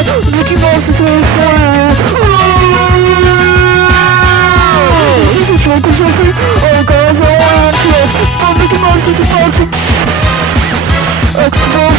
Mickey Mouse is on fire. Is this a joke or something? Oh guys, I want to. But Mickey Mouse is about to explode.